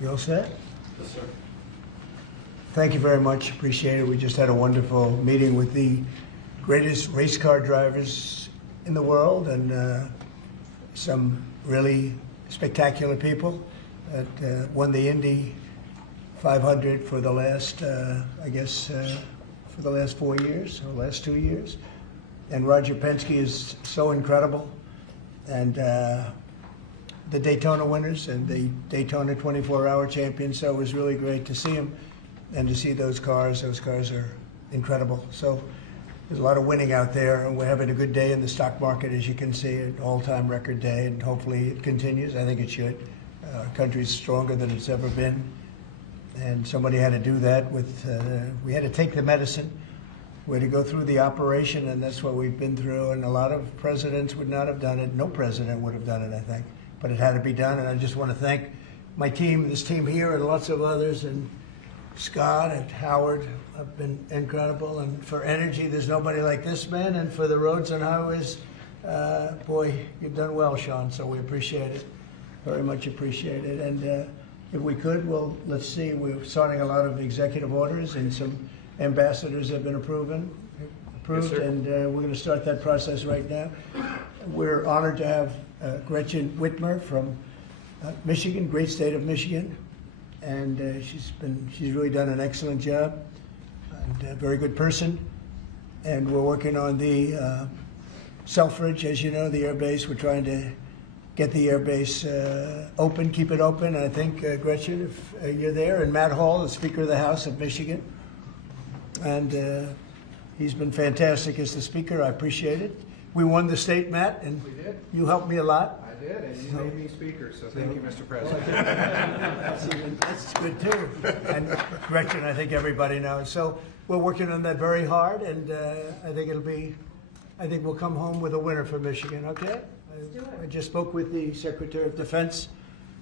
You all set? Yes, sir. Thank you very much. Appreciate it. We just had a wonderful meeting with the greatest race car drivers in the world and some really spectacular people that won the Indy 500 for the last, for the last 4 years, or last 2 years. And Roger Penske is so incredible. And the Daytona winners and the Daytona 24-hour champions. So it was really great to see them and to see those cars. Those cars are incredible. So there's a lot of winning out there, and we're having a good day in the stock market, as you can see, an all-time record day, and hopefully it continues. I think it should. Our country's stronger than it's ever been, and somebody had to do that with, we had to take the medicine. We had to go through the operation, and that's what we've been through, and a lot of presidents would not have done it. No president would have done it, I think, but it had to be done, and I just want to thank my team, this team here, and lots of others, and Scott and Howard have been incredible, and for energy, there's nobody like this man, and for the roads and highways, boy, you've done well, Sean, so we appreciate it, very much appreciate it, and if we could, well, let's see, we're signing a lot of executive orders, and some ambassadors have been approved, Yes, sir. and we're going to start that process right now. We're honored to have Gretchen Whitmer from Michigan, great state of Michigan, and she's really done an excellent job, and a very good person. And we're working on the Selfridge, as you know, the air base. We're trying to get the air base open, keep it open. And I think, Gretchen, if you're there, and Matt Hall, the Speaker of the House of Michigan, and he's been fantastic as the Speaker. I appreciate it. We won the state, Matt, and We did. you helped me a lot. I did, and you made me speaker, so thank you, Mr. President. That's good too. And Gretchen, I think everybody knows. So we're working on that very hard, and I think we'll come home with a winner for Michigan, okay? I just spoke with the Secretary of Defense.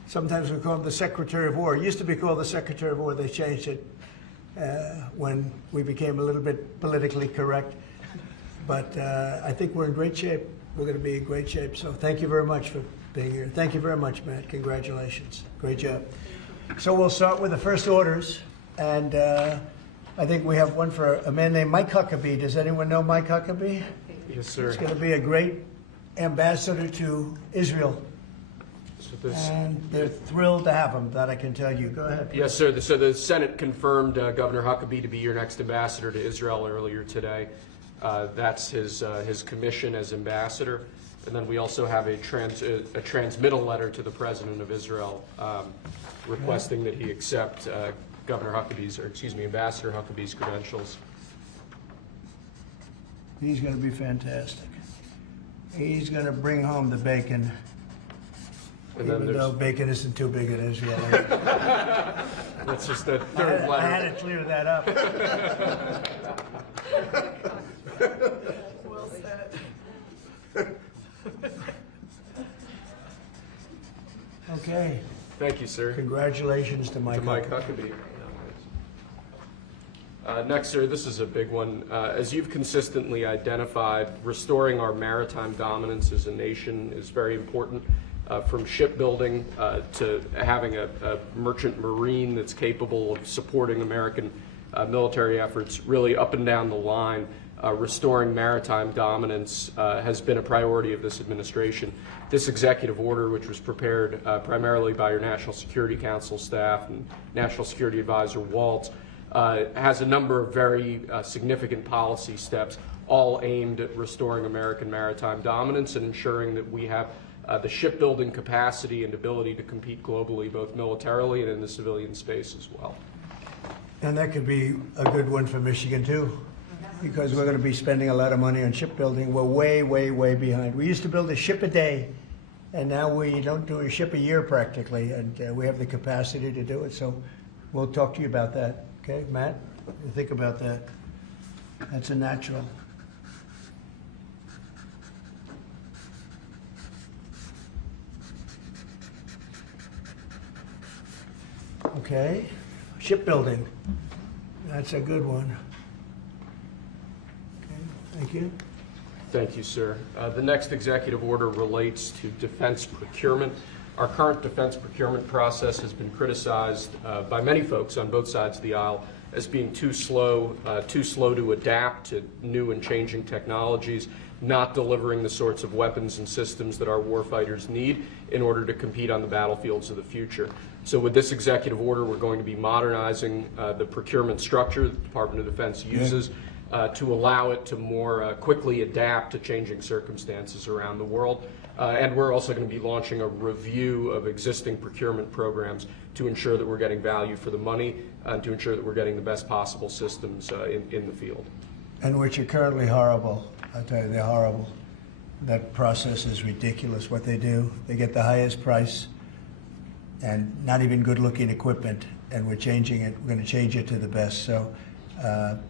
Sometimes we call him the Secretary of War. It used to be called the Secretary of War. They changed it when we became a little bit politically correct. But I think we're in great shape. We're going to be in great shape. So thank you very much for being here. Thank you very much, Matt. Congratulations. Great job. So we'll start with the first orders. And I think we have one for a man named Mike Huckabee. Does anyone know Mike Huckabee? Yes, sir. He's going to be a great ambassador to Israel. And they're thrilled to have him, that I can tell you. Go ahead. Yes, sir. So the Senate confirmed Governor Huckabee to be your next ambassador to Israel earlier today. That's his commission as ambassador. And then we also have a transmittal letter to the President of Israel requesting that he accept Ambassador Huckabee's credentials. He's going to be fantastic. He's going to bring home the bacon. And then Even though bacon isn't too big in Israel. that's just the third letter. I had to clear that up. Well said. Okay. Thank you, sir. Congratulations to Mike. To Mike Huckabee. Next, sir, this is a big one. As you've consistently identified, restoring our maritime dominance as a nation is very important. From shipbuilding to having a merchant marine that's capable of supporting American military efforts, really up and down the line, restoring maritime dominance has been a priority of this administration. This executive order, which was prepared primarily by your National Security Council staff and National Security Advisor Waltz, has a number of very significant policy steps, all aimed at restoring American maritime dominance and ensuring that we have the shipbuilding capacity and ability to compete globally, both militarily and in the civilian space as well. And that could be a good one for Michigan too, because we're going to be spending a lot of money on shipbuilding. We're way, way, way behind. We used to build a ship a day, and now we don't do a ship a year practically, and we have the capacity to do it. So we'll talk to you about that. Okay, Matt? You think about that. That's a natural. Okay, shipbuilding. That's a good one. Thank you. Thank you, sir. The next executive order relates to defense procurement. Our current defense procurement process has been criticized by many folks on both sides of the aisle as being too slow to adapt to new and changing technologies, not delivering the sorts of weapons and systems that our warfighters need in order to compete on the battlefields of the future. So with this executive order, we're going to be modernizing the procurement structure that the Department of Defense uses to allow it to more quickly adapt to changing circumstances around the world. And we're also going to be launching a review of existing procurement programs to ensure that we're getting value for the money and to ensure that we're getting the best possible systems in the field. And which are currently horrible. I'll tell you, they're horrible. That process is ridiculous, what they do. They get the highest price and not even good-looking equipment, and we're changing it. We're going to change it to the best. So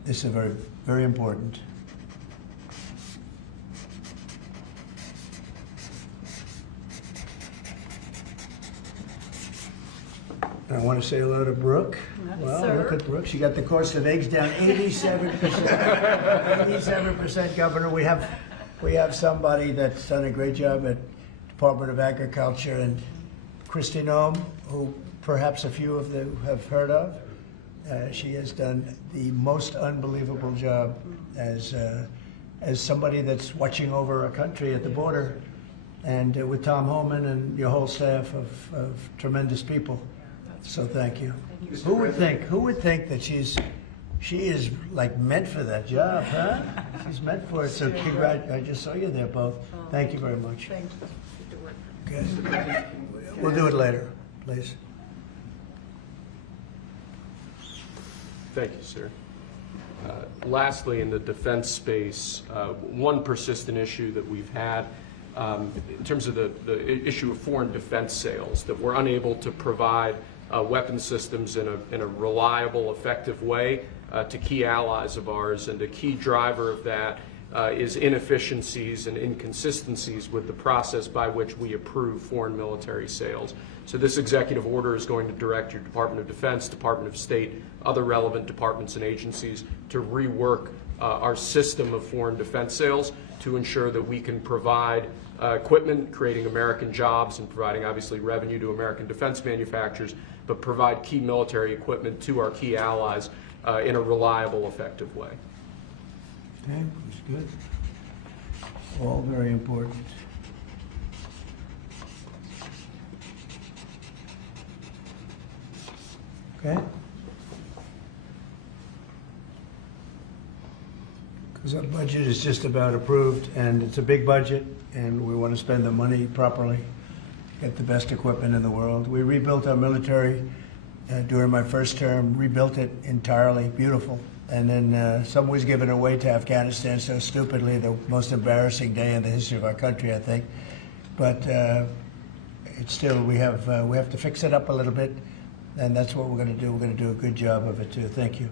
this is very, very important. I want to say hello to Brooke. Well, sir. Look at Brooke. She got the cost of eggs down 87%. 87%, Governor. We have somebody that's done a great job at Department of Agriculture, and Kristi Noem, who perhaps a few of you have heard of. She has done the most unbelievable job as somebody that's watching over our country at the border, and with Tom Homan and your whole staff of tremendous people. So thank you. Who would think that she is like meant for that job, huh? She's meant for it. So I just saw you there both. Thank you very much. Thank you. Good work. Okay. We'll do it later, please. Thank you, sir. Lastly, in the defense space, one persistent issue that we've had in terms of the issue of foreign defense sales, that we're unable to provide weapon systems in a reliable, effective way to key allies of ours, and a key driver of that is inefficiencies and inconsistencies with the process by which we approve foreign military sales. So this executive order is going to direct your Department of Defense, Department of State, other relevant departments and agencies to rework our system of foreign defense sales to ensure that we can provide equipment, creating American jobs and providing obviously revenue to American defense manufacturers, but provide key military equipment to our key allies in a reliable, effective way. Okay, that's good. All very important. Okay? Because our budget is just about approved, and it's a big budget, and we want to spend the money properly, get the best equipment in the world. We rebuilt our military during my first term, rebuilt it entirely, beautiful. And then some was given away to Afghanistan so stupidly, the most embarrassing day in the history of our country, I think. But it's still, we have to fix it up a little bit, and that's what we're going to do. We're going to do a good job of it too. Thank you.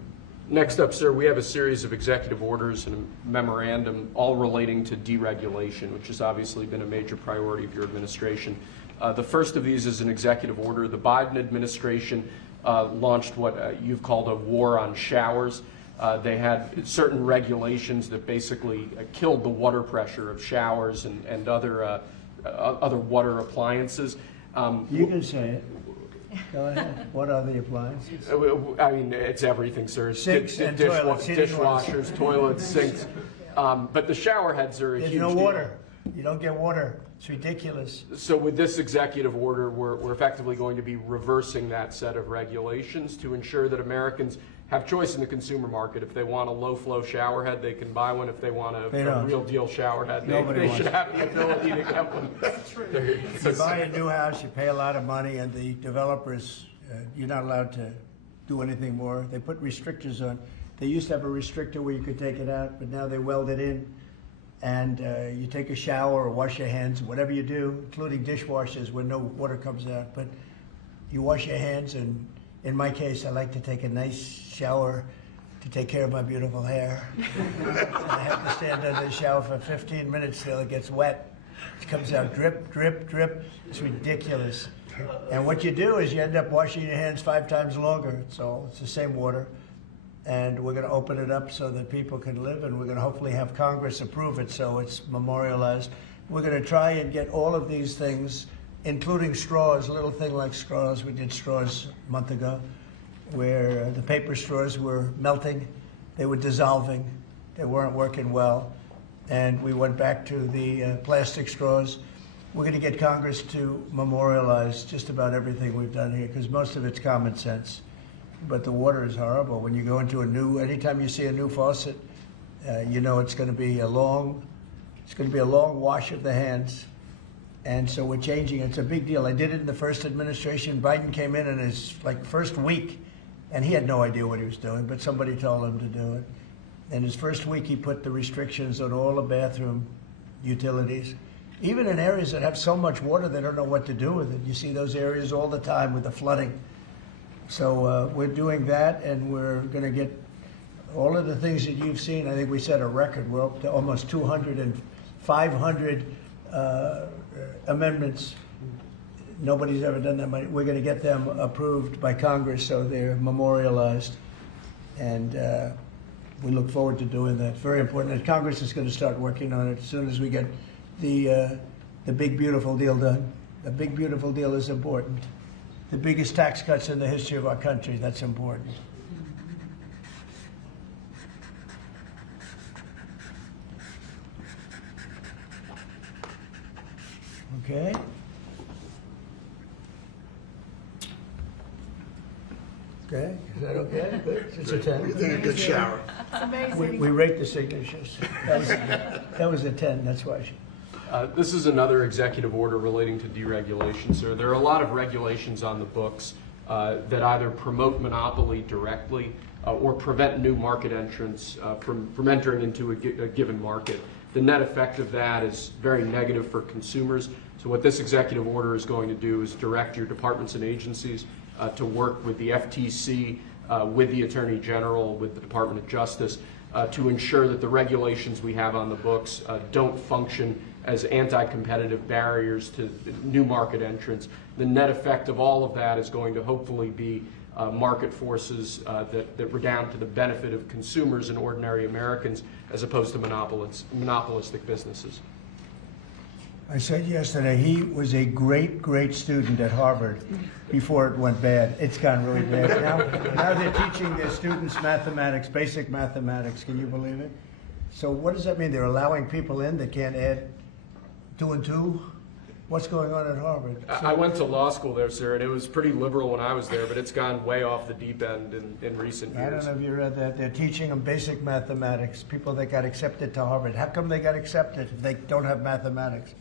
Next up, sir, we have a series of executive orders and a memorandum all relating to deregulation, which has obviously been a major priority of your administration. The first of these is an executive order. The Biden administration launched what you've called a war on showers. They had certain regulations that basically killed the water pressure of showers and other water appliances. You can say it. Go ahead. What are the appliances? I mean, it's everything, sir. Sinks and toilets. Dishwashers, toilets, sinks. But the shower heads are a There's huge no deal. water. You don't get water. It's ridiculous. So with this executive order, we're effectively going to be reversing that set of regulations to ensure that Americans have choice in the consumer market. If they want a low-flow shower head, they can buy one. If they want a real deal shower head, they should have the ability to get one. That's true. You buy a new house, you pay a lot of money, and the developers, you're not allowed to do anything more. They put restrictors on. They used to have a restrictor where you could take it out, but now they weld it in. And you take a shower or wash your hands, whatever you do, including dishwashers where no water comes out. But you wash your hands, and in my case, I like to take a nice shower to take care of my beautiful hair. I have to stand under the shower for 15 minutes till it gets wet. It comes out drip, drip, drip. It's ridiculous. And what you do is you end up washing your hands 5 times longer. It's the same water. and we're going to open it up so that people can live, and we're going to hopefully have Congress approve it so it's memorialized. We're going to try and get all of these things, including straws, a little thing like straws. We did straws a month ago, where the paper straws were melting, they were dissolving, they weren't working well, and we went back to the plastic straws. We're going to get Congress to memorialize just about everything we've done here, because most of it's common sense. But the water is horrible. When you go into anytime you see a new faucet, you know it's going to be a long wash of the hands. And so we're changing. It's a big deal. I did it in the first administration. Biden came in his first week, and he had no idea what he was doing, but somebody told him to do it. In his first week, he put the restrictions on all the bathroom utilities. Even in areas that have so much water, they don't know what to do with it. You see those areas all the time with the flooding. So we're doing that, and we're going to get all of the things that you've seen. I think we set a record. We're up to almost 200 and 500 amendments. Nobody's ever done that many. We're going to get them approved by Congress so they're memorialized. And we look forward to doing that. Very important. And Congress is going to start working on it as soon as we get the big, beautiful deal done. The big, beautiful deal is important. The biggest tax cuts in the history of our country, that's important. Okay. Okay, is that okay? Good. It's a 10. You think a good shower. We rate the signatures. That was a 10, that's why. This is another executive order relating to deregulation, sir. There are a lot of regulations on the books that either promote monopoly directly or prevent new market entrants from entering into a given market. The net effect of that is very negative for consumers. So what this executive order is going to do is direct your departments and agencies to work with the FTC, with the Attorney General, with the Department of Justice, to ensure that the regulations we have on the books don't function as anti-competitive barriers to new market entrants. The net effect of all of that is going to hopefully be market forces that redound to the benefit of consumers and ordinary Americans as opposed to monopolistic businesses. I said yesterday, he was a great, great student at Harvard before it went bad. It's gone really bad. Now they're teaching their students mathematics, basic mathematics. Can you believe it? So what does that mean? They're allowing people in that can't add 2 and 2? What's going on at Harvard? I went to law school there, sir, and it was pretty liberal when I was there, but it's gone way off the deep end in recent years. I don't know if you read that. They're teaching them basic mathematics, people that got accepted to Harvard. How come they got accepted if they don't have mathematics?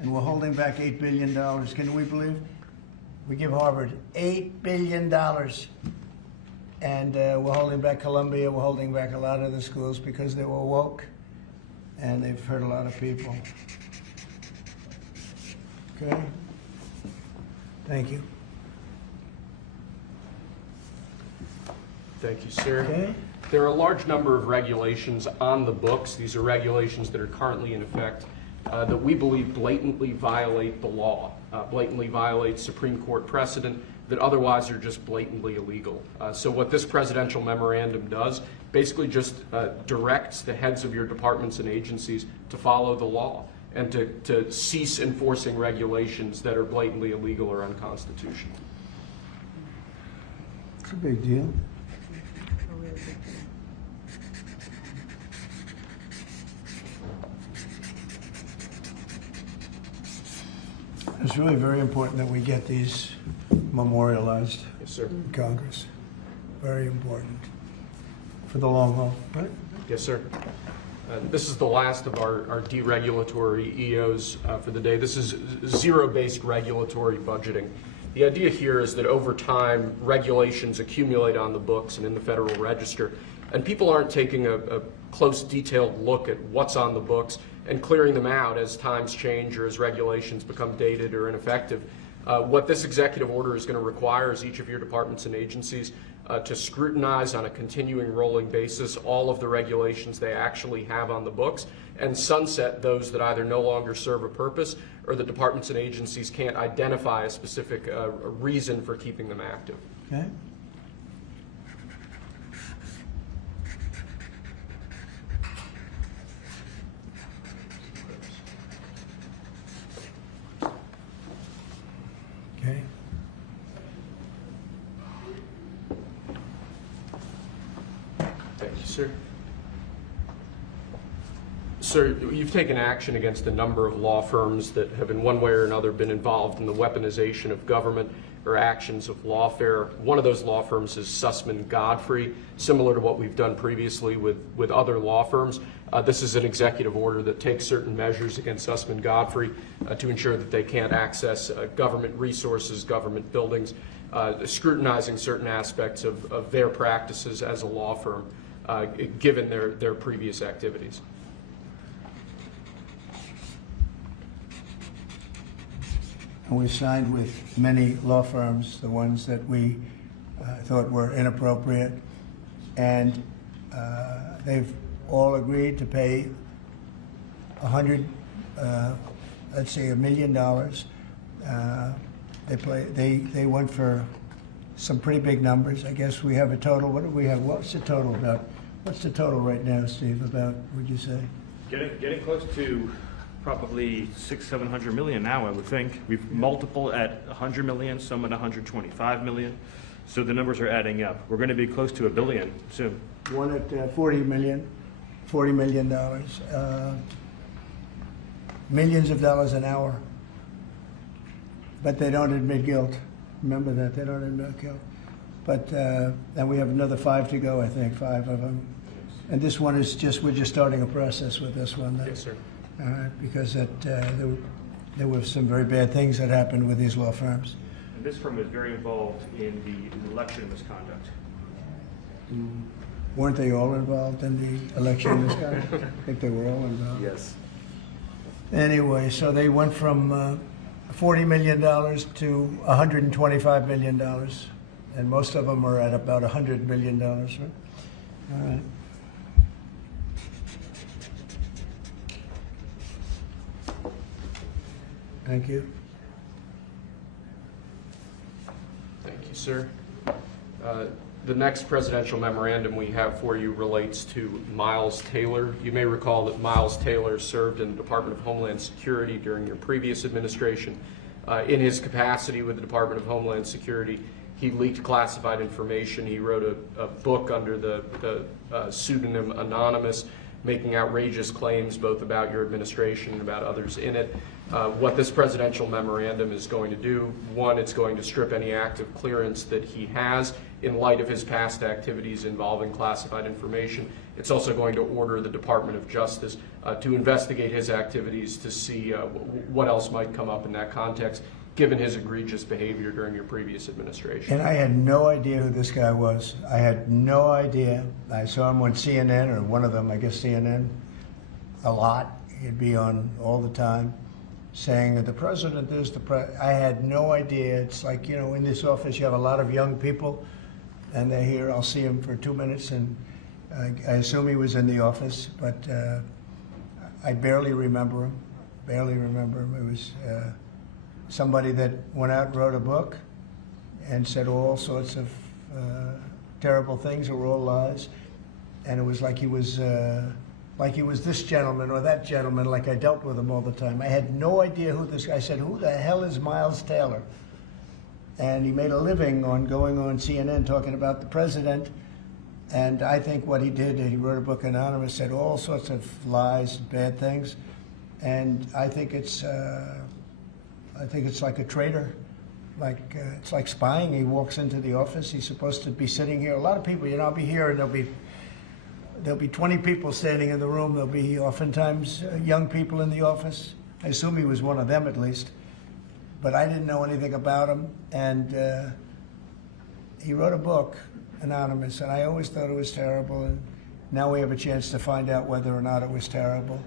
And we're holding back $8 billion. Can we believe? We give Harvard $8 billion. And we're holding back Columbia. We're holding back a lot of the schools because they were woke. And they've hurt a lot of people. Okay? Thank you. Thank you, sir. Okay? There are a large number of regulations on the books. These are regulations that are currently in effect that we believe blatantly violate the law, blatantly violate Supreme Court precedent that otherwise are just blatantly illegal. So what this presidential memorandum does basically just directs the heads of your departments and agencies to follow the law and to cease enforcing regulations that are blatantly illegal or unconstitutional. It's a big deal. It's really very important that we get these memorialized Yes, sir. in Congress. Very important for the long haul, right? Yes, sir. This is the last of our deregulatory EOs for the day. This is zero-based regulatory budgeting. The idea here is that over time, regulations accumulate on the books and in the Federal Register, and people aren't taking a close, detailed look at what's on the books and clearing them out as times change or as regulations become dated or ineffective. What this executive order is going to require is each of your departments and agencies to scrutinize on a continuing rolling basis all of the regulations they actually have on the books and sunset those that either no longer serve a purpose or the departments and agencies can't identify a specific reason for keeping them active. Okay. Sir. Sir, you've taken action against a number of law firms that have in one way or another been involved in the weaponization of government or actions of lawfare. One of those law firms is Sussman Godfrey, similar to what we've done previously with other law firms. This is an executive order that takes certain measures against Sussman Godfrey to ensure that they can't access government resources, government buildings, scrutinizing certain aspects of their practices as a law firm, given their previous activities. And we signed with many law firms, the ones that we thought were inappropriate, and they've all agreed to pay $1 million. They went for some pretty big numbers. I guess we have a total. What do we have? What's the total about? What's the total right now, Steve? About, would you say? Getting close to probably 600-700 million now, I would think. We've multiple at 100 million, some at 125 million. So the numbers are adding up. We're going to be close to $1 billion soon. One at $40 million. Millions of dollars an hour. But they don't admit guilt. Remember that, they don't admit guilt. But, and we have another 5 to go, I think, 5 of them. And this one is just, we're just starting a process with this one. Yes, sir. Because there were some very bad things that happened with these law firms. And this firm is very involved in the election misconduct. Weren't they all involved in the election misconduct? I think they were all involved. Yes. Anyway, so they went from $40 million to $125 million. And most of them are at about $100 million, right? All right. Thank you. Thank you, sir. The next presidential memorandum we have for you relates to Miles Taylor. You may recall that Miles Taylor served in the Department of Homeland Security during your previous administration. In his capacity with the Department of Homeland Security, he leaked classified information. He wrote a book under the pseudonym Anonymous, making outrageous claims both about your administration and about others in it. What this presidential memorandum is going to do, one, it's going to strip any active clearance that he has in light of his past activities involving classified information. It's also going to order the Department of Justice to investigate his activities to see what else might come up in that context, given his egregious behavior during your previous administration. And I had no idea who this guy was. I had no idea. I saw him on CNN, or one of them, I guess CNN, a lot. He'd be on all the time saying that the president is the president. I had no idea. It's like, you know, in this office you have a lot of young people, and they're here. I'll see him for 2 minutes, and I assume he was in the office, but I barely remember him. Barely remember him. It was somebody that went out and wrote a book and said all sorts of terrible things that were all lies, and it was like he was this gentleman or that gentleman, like I dealt with him all the time. I had no idea who this guy. I said, who the hell is Miles Taylor? And he made a living on going on CNN talking about the president. And I think what he did, he wrote a book, Anonymous, said all sorts of lies and bad things. And I think it's like a traitor. It's like spying. He walks into the office. He's supposed to be sitting here. A lot of people, you know, I'll be here and there'll be 20 people standing in the room. There'll be oftentimes young people in the office. I assume he was one of them at least. But I didn't know anything about him. And he wrote a book, Anonymous, and I always thought it was terrible. And now we have a chance to find out whether or not it was terrible.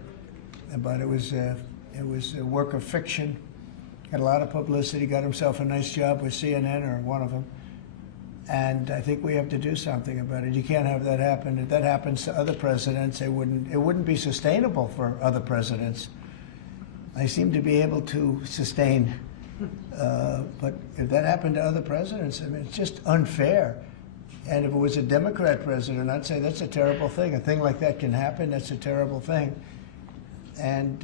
But it was a work of fiction. Had a lot of publicity, got himself a nice job with CNN, or one of them. And I think we have to do something about it. You can't have that happen. If that happens to other presidents, it wouldn't be sustainable for other presidents. They seem to be able to sustain. But if that happened to other presidents, I mean, it's just unfair. And if it was a Democrat president, I'd say that's a terrible thing. A thing like that can happen. That's a terrible thing. And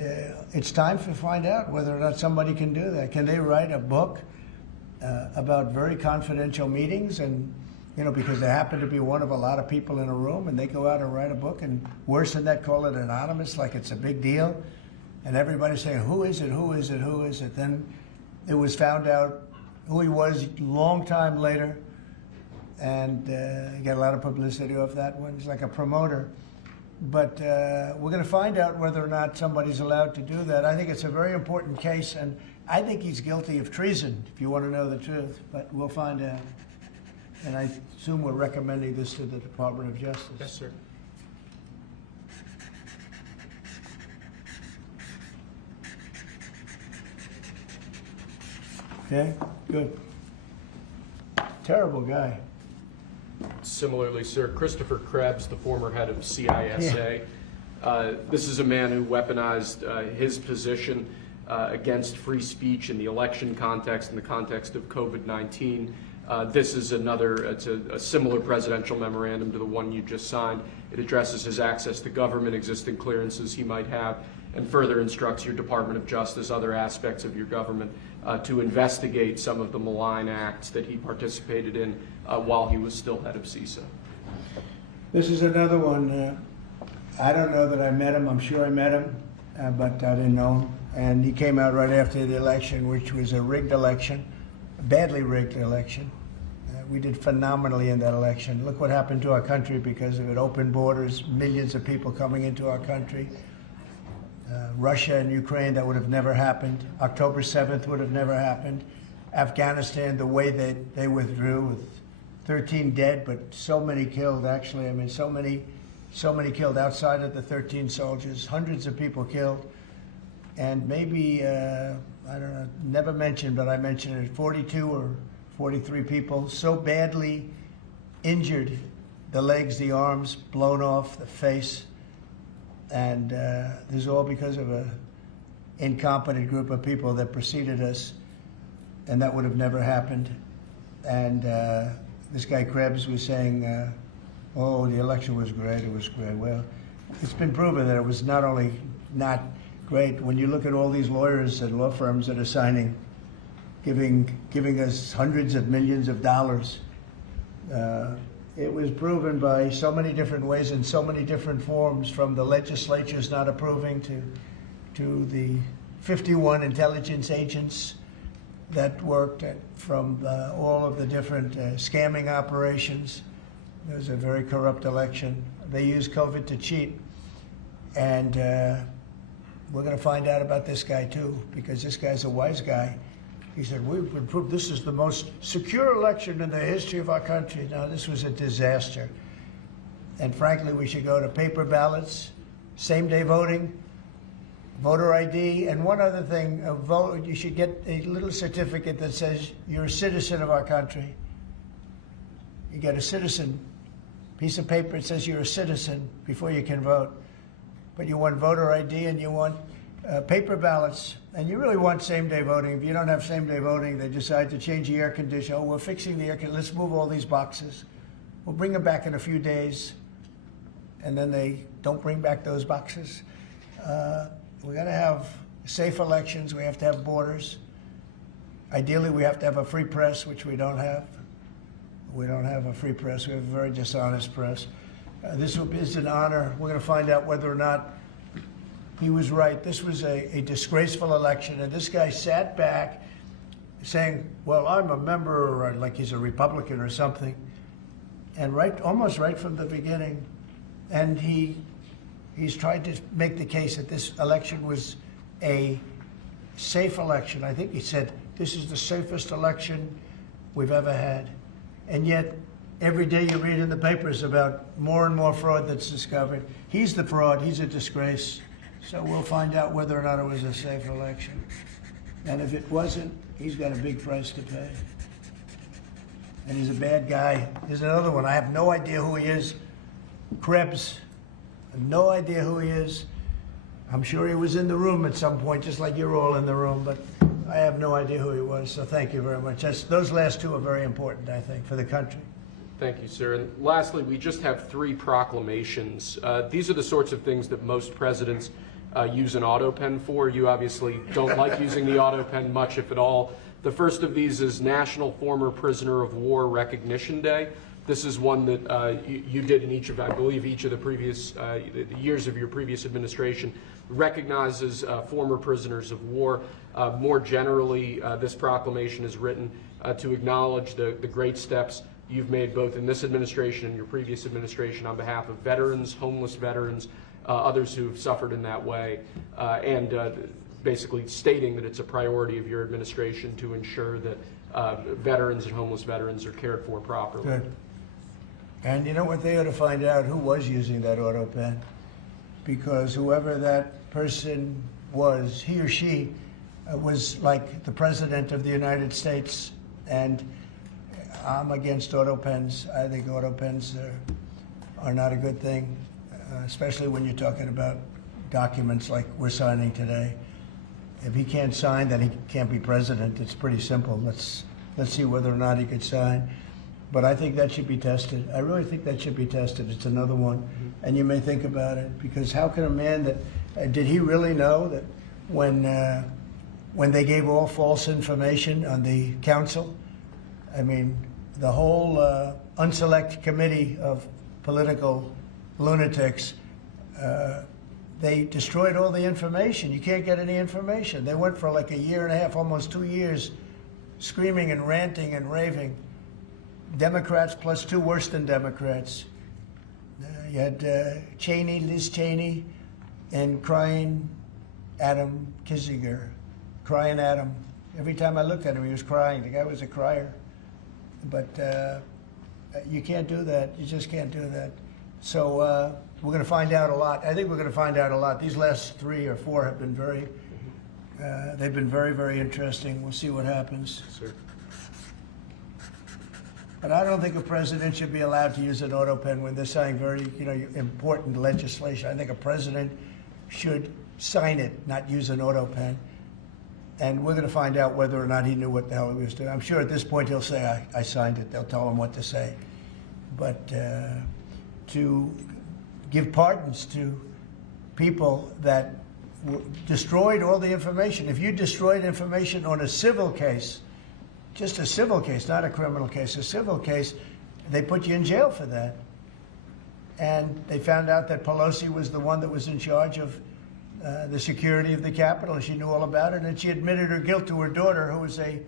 it's time to find out whether or not somebody can do that. Can they write a book about very confidential meetings and you know, because they happen to be one of a lot of people in a room, and they go out and write a book, and worse than that, call it anonymous, like it's a big deal. And everybody's saying, who is it, who is it, who is it? Then it was found out who he was a long time later, and he got a lot of publicity off that one. He's like a promoter. But we're going to find out whether or not somebody's allowed to do that. I think it's a very important case, and I think he's guilty of treason, if you want to know the truth. But we'll find out. And I assume we're recommending this to the Department of Justice. Yes, sir. Okay, good. Terrible guy. Similarly, sir, Christopher Krebs, the former head of CISA. This is a man who weaponized his position against free speech in the election context, in the context of COVID-19. This is it's a similar presidential memorandum to the one you just signed. It addresses his access to government, existing clearances he might have, and further instructs your Department of Justice, other aspects of your government, to investigate some of the malign acts that he participated in while he was still head of CISA. This is another one. I don't know that I met him. I'm sure I met him, but I didn't know him. And he came out right after the election, which was a rigged election, a badly rigged election. We did phenomenally in that election. Look what happened to our country because of it. Open borders, millions of people coming into our country. Russia and Ukraine, that would have never happened. October 7th would have never happened. Afghanistan, the way they withdrew with 13 dead, but so many killed, actually. I mean, so many killed outside of the 13 soldiers, hundreds of people killed. And maybe, I don't know, never mentioned, but I mentioned it, 42 or 43 people so badly injured, the legs, the arms, blown off, the face. And this is all because of an incompetent group of people that preceded us, and that would have never happened. And this guy Krebs was saying, oh, the election was great, it was great. Well, it's been proven that it was not only not great. When you look at all these lawyers and law firms that are signing, giving us hundreds of millions of dollars, it was proven by so many different ways in so many different forms, from the legislatures not approving to the 51 intelligence agents that worked from all of the different scamming operations. It was a very corrupt election. They used COVID to cheat. And we're going to find out about this guy too, because this guy's a wise guy. He said, we've been proved this is the most secure election in the history of our country. No, this was a disaster. And frankly, we should go to paper ballots, same-day voting, voter ID, and one other thing, you should get a little certificate that says you're a citizen of our country. You get a citizen piece of paper that says you're a citizen before you can vote. But you want voter ID and you want paper ballots, and you really want same-day voting. If you don't have same-day voting, they decide to change the air conditioner. Oh, we're fixing the air conditioner. Let's move all these boxes. We'll bring them back in a few days, and then they don't bring back those boxes. We're going to have safe elections. We have to have borders. Ideally, we have to have a free press, which we don't have. We don't have a free press. We have a very dishonest press. This is an honor. We're going to find out whether or not he was right. This was a disgraceful election, and this guy sat back saying, well, I'm a member, or like he's a Republican or something, and almost right from the beginning. And he's tried to make the case that this election was a safe election. I think he said, this is the safest election we've ever had. And yet, every day you read in the papers about more and more fraud that's discovered. He's the fraud. He's a disgrace. So we'll find out whether or not it was a safe election. And if it wasn't, he's got a big price to pay. And he's a bad guy. Here's another one. I have no idea who he is. Krebs. I have no idea who he is. I'm sure he was in the room at some point, just like you're all in the room, but I have no idea who he was. So thank you very much. Those last two are very important, I think, for the country. Thank you, sir. And lastly, we just have 3 proclamations. These are the sorts of things that most presidents use an auto pen for. You obviously don't like using the auto pen much, if at all. The first of these is National Former Prisoner of War Recognition Day. This is one that you did in each of, I believe, each of the previous the years of your previous administration. Recognizes former prisoners of war. More generally, this proclamation is written to acknowledge the great steps you've made both in this administration and your previous administration on behalf of veterans, homeless veterans, others who have suffered in that way, and basically stating that it's a priority of your administration to ensure that veterans and homeless veterans are cared for properly. Good. And you know what, they ought to find out who was using that auto pen, because whoever that person was, he or she was like the President of the United States, and I'm against auto pens. I think auto pens are not a good thing, especially when you're talking about documents like we're signing today. If he can't sign, then he can't be president. It's pretty simple. Let's see whether or not he could sign. But I think that should be tested. I really think that should be tested. It's another one. And you may think about it, because how can a man that, did he really know that when they gave all false information on the council, I mean, the whole unselect committee of political lunatics, they destroyed all the information. You can't get any information. They went for like a year and a half, almost 2 years, screaming and ranting and raving. Democrats plus two worse than Democrats. You had Cheney, Liz Cheney, and crying Adam Kinzinger. Crying Adam. Every time I looked at him, he was crying. The guy was a crier. But you can't do that. You just can't do that. So we're going to find out a lot. I think we're going to find out a lot. These last 3 or 4 have been they've been very, very interesting. We'll see what happens. Sir. But I don't think a president should be allowed to use an auto pen when they're signing very, important legislation. I think a president should sign it, not use an auto pen. And we're going to find out whether or not he knew what the hell he was doing. I'm sure at this point he'll say, I signed it. They'll tell him what to say. But to give pardons to people that destroyed all the information. If you destroyed information on a civil case, just a civil case, not a criminal case, a civil case, they put you in jail for that. And they found out that Pelosi was the one that was in charge of the security of the Capitol, and she knew all about it, and she admitted her guilt to her daughter, who was a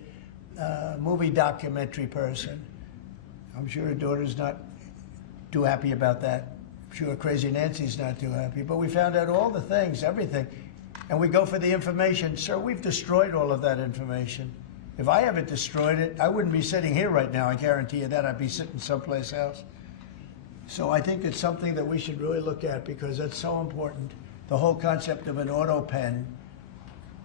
movie documentary person. I'm sure her daughter's not too happy about that. I'm sure Crazy Nancy's not too happy. But we found out all the things, everything, and we go for the information. Sir, we've destroyed all of that information. If I haven't destroyed it, I wouldn't be sitting here right now. I guarantee you that. I'd be sitting someplace else. So I think it's something that we should really look at, because that's so important. The whole concept of an auto pen,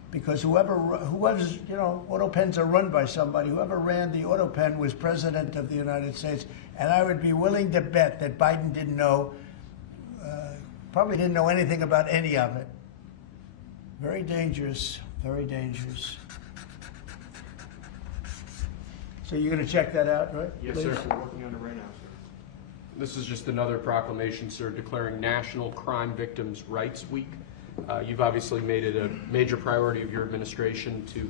because whoever's, auto pens are run by somebody. Whoever ran the auto pen was President of the United States. And I would be willing to bet that Biden didn't know, probably didn't know anything about any of it. Very dangerous, very dangerous. So you're going to check that out, right? Yes, please? sir. We're working on it right now, sir. This is just another proclamation, sir, declaring National Crime Victims' Rights Week. You've obviously made it a major priority of your administration to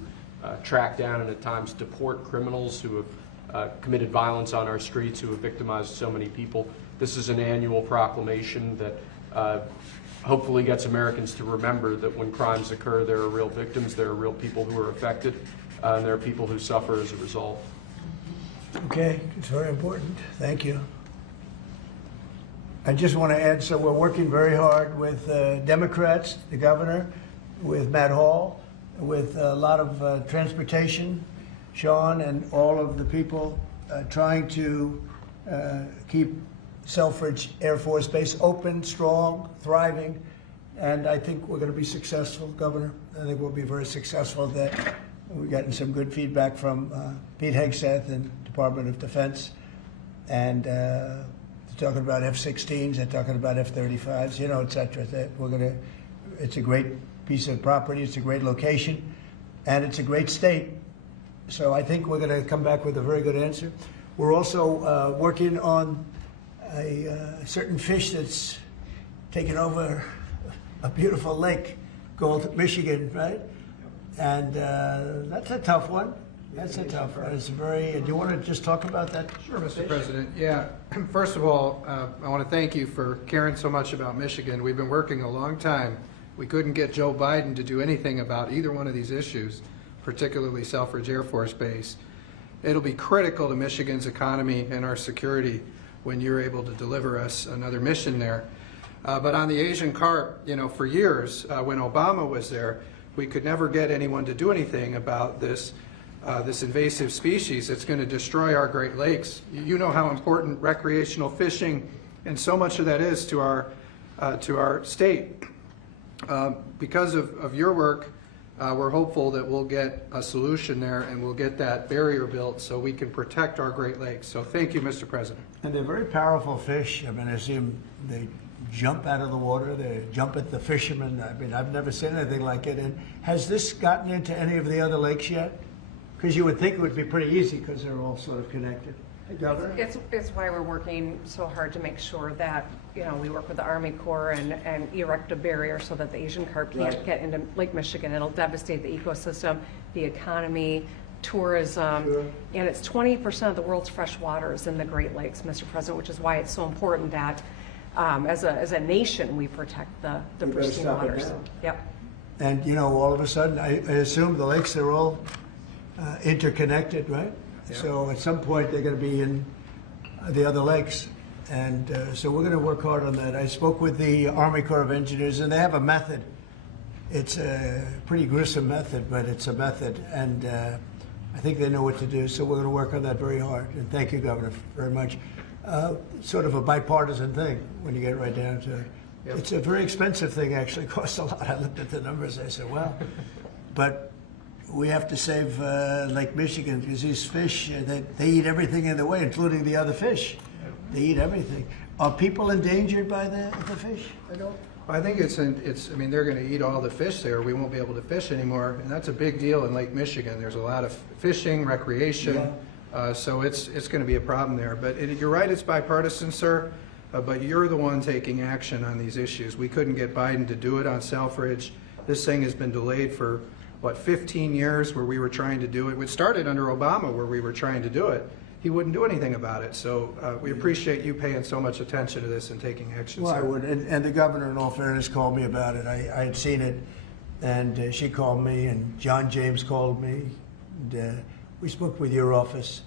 track down and at times deport criminals who have committed violence on our streets, who have victimized so many people. This is an annual proclamation that hopefully gets Americans to remember that when crimes occur, there are real victims, there are real people who are affected, and there are people who suffer as a result. Okay, it's very important. Thank you. I just want to add, so we're working very hard with Democrats, the governor, with Matt Hall, with a lot of transportation, Sean, and all of the people trying to keep Selfridge Air Force Base open, strong, thriving. And I think we're going to be successful, Governor. I think we'll be very successful at that. We've gotten some good feedback from Pete Hegseth and Department of Defense. And they're talking about F-16s, they're talking about F-35s, et cetera. It's a great piece of property, it's a great location, and it's a great state. So I think we're going to come back with a very good answer. We're also working on a certain fish that's taken over a beautiful lake called Michigan, right? And that's a tough one. That's a tough one. It's very, do you want to just talk about that? Sure, Mr. President. Yeah, first of all, I want to thank you for caring so much about Michigan. We've been working a long time. We couldn't get Joe Biden to do anything about either one of these issues, particularly Selfridge Air Force Base. It'll be critical to Michigan's economy and our security when you're able to deliver us another mission there. But on the Asian carp, you know, for years, when Obama was there, we could never get anyone to do anything about this invasive species that's going to destroy our Great Lakes. You know how important recreational fishing and so much of that is to our state. Because of your work, we're hopeful that we'll get a solution there and we'll get that barrier built so we can protect our Great Lakes. So thank you, Mr. President. And they're very powerful fish. I mean, I see them, they jump out of the water, they jump at the fishermen. I mean, I've never seen anything like it. And has this gotten into any of the other lakes yet? Because you would think it would be pretty easy because they're all sort of connected. Hey, Governor? It's why we're working so hard to make sure that, you know, we work with the Army Corps and erect a barrier so that the Asian carp can't Right. get into Lake Michigan. It'll devastate the ecosystem, the economy, tourism, Sure. and it's 20% of the world's fresh water is in the Great Lakes, Mr. President, which is why it's so important that as a nation we protect the We better pristine stop it waters. now. Yep. And, you know, all of a sudden, I assume the lakes are all interconnected, right? Yeah. So at some point, they're going to be in the other lakes. And so we're going to work hard on that. I spoke with the Army Corps of Engineers, and they have a method. It's a pretty gruesome method, but it's a method. And I think they know what to do. So we're going to work on that very hard. And thank you, Governor, very much. Sort of a bipartisan thing when you get right down to it. Yep. It's a very expensive thing, actually. It costs a lot. I looked at the numbers. I said, well, but we have to save Lake Michigan because these fish, they eat everything in the way, including the other fish. They eat everything. Are people endangered by the fish? I don't. I think it's, I mean, they're going to eat all the fish there. We won't be able to fish anymore, and that's a big deal in Lake Michigan. There's a lot of fishing, recreation, so it's going to be a problem there. But you're right, it's bipartisan, sir, but you're the one taking action on these issues. We couldn't get Biden to do it on Selfridge. This thing has been delayed for, what, 15 years where we were trying to do it. It started under Obama where we were trying to do it. He wouldn't do anything about it. So we appreciate you paying so much attention to this and taking action, Well, sir. I would. And the governor, in all fairness, called me about it. I had seen it, and she called me, and John James called me. And we spoke with your office.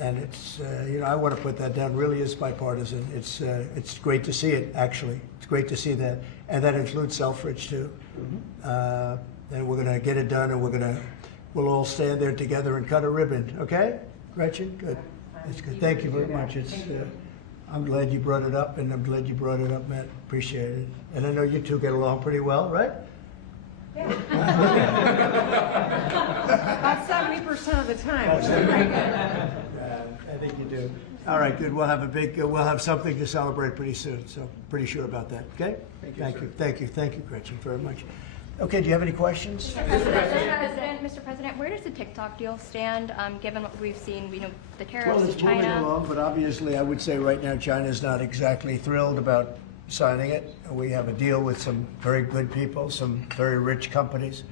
And it's, you know, I want to put that down. Really is bipartisan. It's great to see it, actually. It's great to see that. And that includes Selfridge, too. And we're going to get it done, and we'll all stand there together and cut a ribbon. Okay? Gretchen? Good. That's good. Thank you very much. It's, I'm glad you brought it up, and I'm glad you brought it up, Matt. Appreciate it. And I know you two get along pretty well, right? Yeah. About 70% of the time. Which is pretty good. I think you do. All right, good. We'll have something to celebrate pretty soon, so pretty sure about that, okay? Thank you, Gretchen, very much. Okay, do you have any questions? Mr. President, where does the TikTok deal stand, given what we've seen, you know, the tariffs Well, to it's moving China? along, but obviously I would say right now China's not exactly thrilled about signing it. We have a deal with some very good people, some very rich companies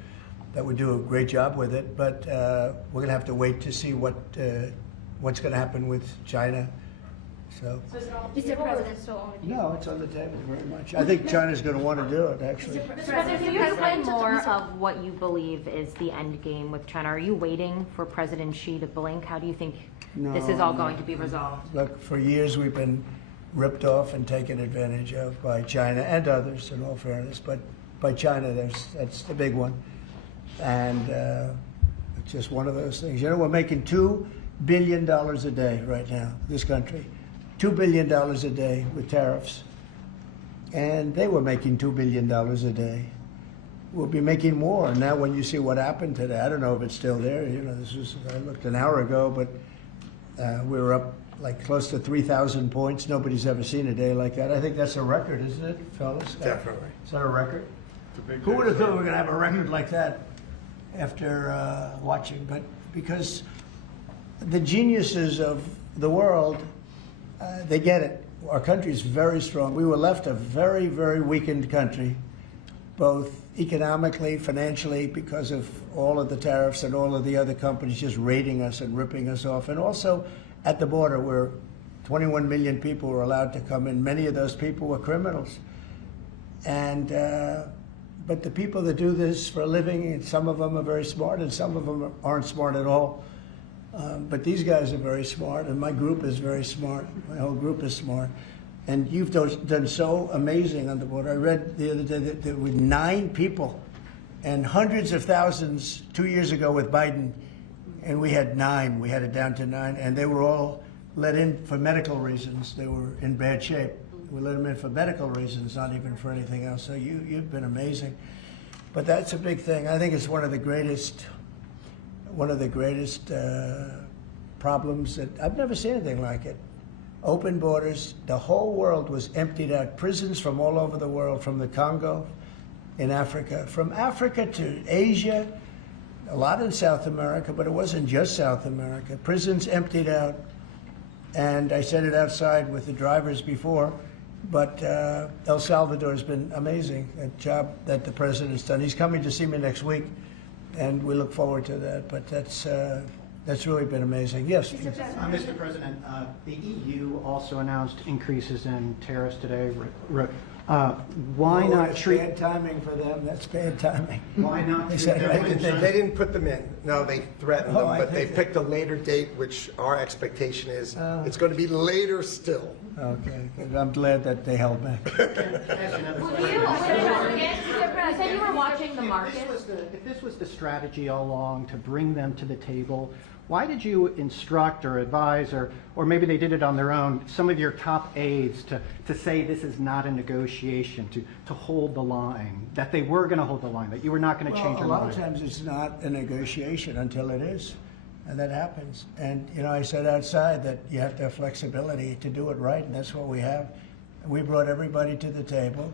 that would do a great job with it, but we're going to have to wait to see what's going to happen with China. So, Mr. President, so no, it's on the table very much. I think China's going to want to do it, actually. Mr. President, Can do you you explain plan more to? of what you believe is the end game with China? Are you waiting for President Xi to blink? How do you think this is all going to be resolved? Look, for years we've been ripped off and taken advantage of by China and others, in all fairness, but by China, that's the big one. And it's just one of those things. You know, we're making $2 billion a day right now, this country. $2 billion a day with tariffs. And they were making $2 billion a day. We'll be making more. Now when you see what happened today, I don't know if it's still there. You know, I looked an hour ago, but we were up like close to 3,000 points. Nobody's ever seen a day like that. I think that's a record, isn't it, fellas? Definitely. Is that a record? Who would have thought we were going to have a record like that after watching? But because the geniuses of the world, they get it. Our country is very strong. We were left a very, very weakened country, both economically, financially, because of all of the tariffs and all of the other companies just raiding us and ripping us off, and also at the border where 21 million people were allowed to come in. Many of those people were criminals. And but the people that do this for a living, and some of them are very smart and some of them aren't smart at all. But these guys are very smart, and my group is very smart. My whole group is smart. And you've done so amazing on the border. I read the other day that there were 9 people and hundreds of thousands 2 years ago with Biden, and we had 9. We had it down to 9, and they were all let in for medical reasons. They were in bad shape. We let them in for medical reasons, not even for anything else. So you've been amazing. But that's a big thing. I think it's one of the greatest problems that I've never seen anything like it. Open borders. The whole world was emptied out. Prisons from all over the world, from the Congo in Africa, from Africa to Asia, a lot in South America, but it wasn't just South America. Prisons emptied out. And I said it outside with the drivers before, but El Salvador has been amazing, a job that the president's done. He's coming to see me next week, and we look forward to that. But that's really been amazing. Yes? Mr. President, the EU also announced increases in tariffs today. Why not that's treat... bad timing for them. That's bad timing. Why not They treat said, them right, in they They didn't put them in. No, they threatened Oh, them, I but they think picked a later date, which our expectation is it's going to be later still. Okay. I'm glad that they held back. You said you were watching the market. If this was the strategy all along to bring them to the table, why did you instruct or advise, or maybe they did it on their own, some of your top aides to say this is not a negotiation, to hold the line, that they were going to hold the line, that you were not going to change Well, your a lot mind? of times it's not a negotiation until it is, and that happens. And, you know, I said outside that you have to have flexibility to do it right, and that's what we have. We brought everybody to the table,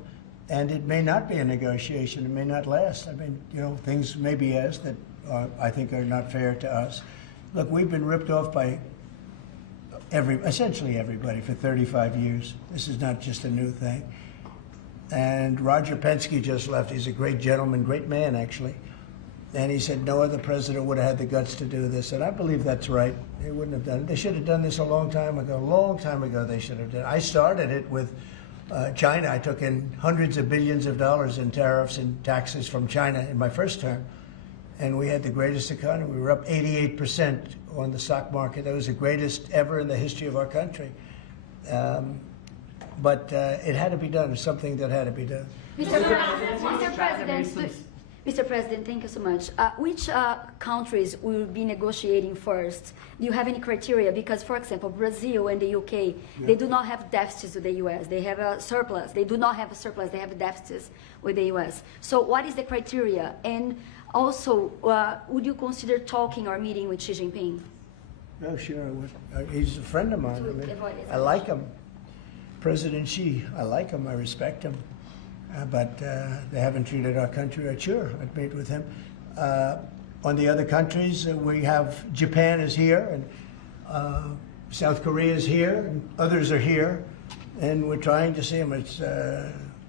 and it may not be a negotiation. It may not last. I mean, you know, things may be asked that I think are not fair to us. Look, we've been ripped off by essentially everybody for 35 years. This is not just a new thing. And Roger Penske just left. He's a great gentleman, great man, actually. And he said no other president would have had the guts to do this. And I believe that's right. They wouldn't have done it. They should have done this a long time ago. A long time ago they should have done it. I started it with China. I took in hundreds of billions of dollars in tariffs and taxes from China in my first term. And we had the greatest economy. We were up 88% on the stock market. That was the greatest ever in the history of our country. But it had to be done. It's something that had to be done. Mr. President, thank you so much. Which countries will be negotiating first? Do you have any criteria? Because, for example, Brazil and the UK, they do not have deficits with the US. They have a surplus. They do not have a surplus. They have deficits with the US. So what is the criteria? And also, would you consider talking or meeting with Xi Jinping? Oh, sure. I would. He's a friend of mine. I like him. President Xi, I like him. I respect him. But they haven't treated our country right. Sure, I'd meet with him. On the other countries, we have Japan is here, and South Korea is here, and others are here, and we're trying to see them. It's,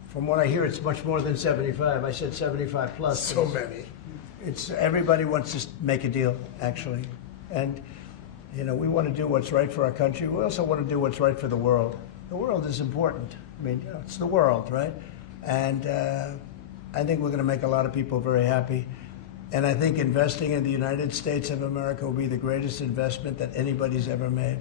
from what I hear, it's much more than 75. I said 75 plus. So many. It's everybody wants to make a deal, actually, and you know we want to do what's right for our country. We also want to do what's right for the world. The world is important. I mean, you know, it's the world, right? And I think we're going to make a lot of people very happy. And I think investing in the United States of America will be the greatest investment that anybody's ever made.